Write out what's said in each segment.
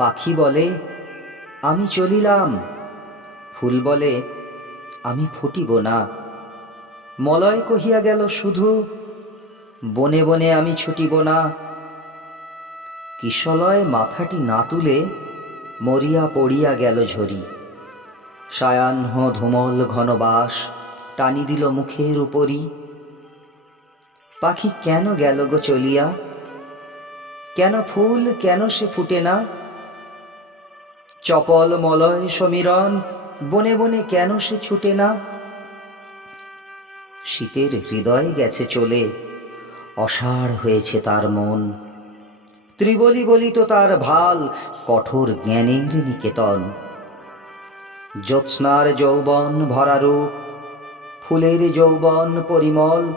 পাখি বলে, আমি চলিলাম। ফুল বলে, আমি ফুটিব না। মলয় কহিয়া গেল, শুধু বনে বনে আমি ছুটিব না। কিশলয় মাথাটি না তুলে মরিয়া পড়িয়া গেল ঝরি। সায়াহ্ন ধুমল ঘনবাস টানি দিল মুখের উপরই। পাখি কেন গেল গো চলিয়া? কেন ফুল, কেন সে ফুটে না? চপল মলয় সমীরণ, বনে বনে কেন সে ছুটে না? শীতের হৃদয় গেছে চলে অসাড় হয়েছে তার মন। ত্রিবলি বলিত তার ভালো, কঠোর জ্ঞানের নিকেতন। জ্যোৎস্নার যৌবন ভরা রূপ ফুলের যৌবন পরিমল।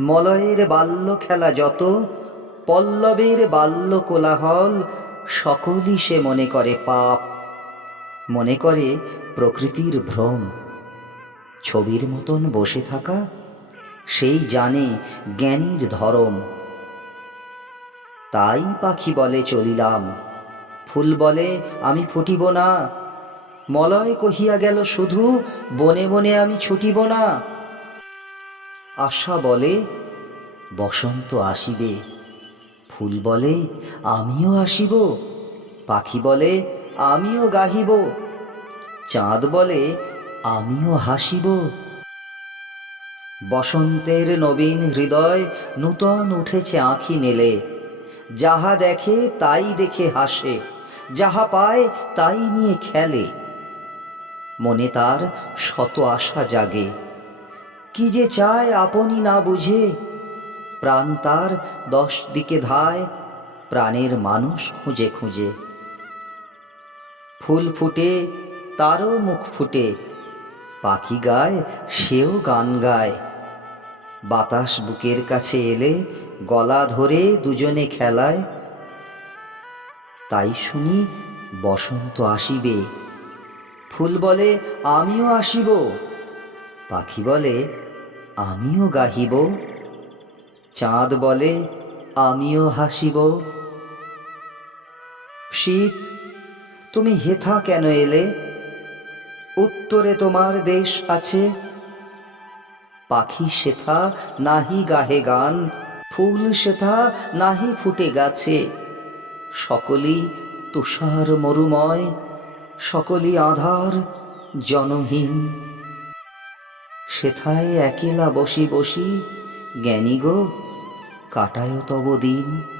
মলয়ের বাল্য খেলা যত, পল্লবের বাল্য কোলাহল সকলই সে মনে করে পাপ। মনে করে প্রকৃতির ভ্রম। ছবির মতন বসে থাকা, সেই জানে জ্ঞানীর ধরম। তাই পাখি বলে চলিলাম, ফুল বলে আমি ফুটিব না। মলয় কহিয়া গেল, শুধু বনে বনে আমি ছুটিব না। আশা বলে, বসন্ত আসিবে। ফুল বলে, আমিও আসিব পাখি বলে, আমিও গাহিব। চাঁদ বলে, আমিও হাসিব। বসন্তের নবীন হৃদয় নূতন উঠেছে আঁখি মেলে। যাহা দেখে তাই দেখে হাসে, যাহা পায় তাই নিয়ে খেলে। মনে তার শত আশা জাগে। কি যে চায় আপনি না বুঝে প্রাণ তার দশ দিকে ধায়, প্রাণের মানুষ খুঁজে খুঁজে। ফুল ফুটে, তারও মুখ ফুটে, পাখি গায়, সেও গান গায়। বাতাস বুকের কাছে এলে, গলা ধরে দুজনে খেলায়। তাই শুনি, বসন্ত আসিবে। ফুল বলে, আমিও আসিব। পাখি বলে, আমিও গাহিব। চাঁদ বলে, আমিও হাসিব। শীত, তুমি হেথা কেন এলে? উত্তরে তোমার দেশ আছে। পাখি সেথা নাহি গাহে গান, ফুল সেথা নাহি ফুটে গাছে। সকলই তুষার মরুময়, সকলই আধার জনহীন। সেথায় একেলা বসি বসি জ্ঞানী গো কাটায় তব দিন।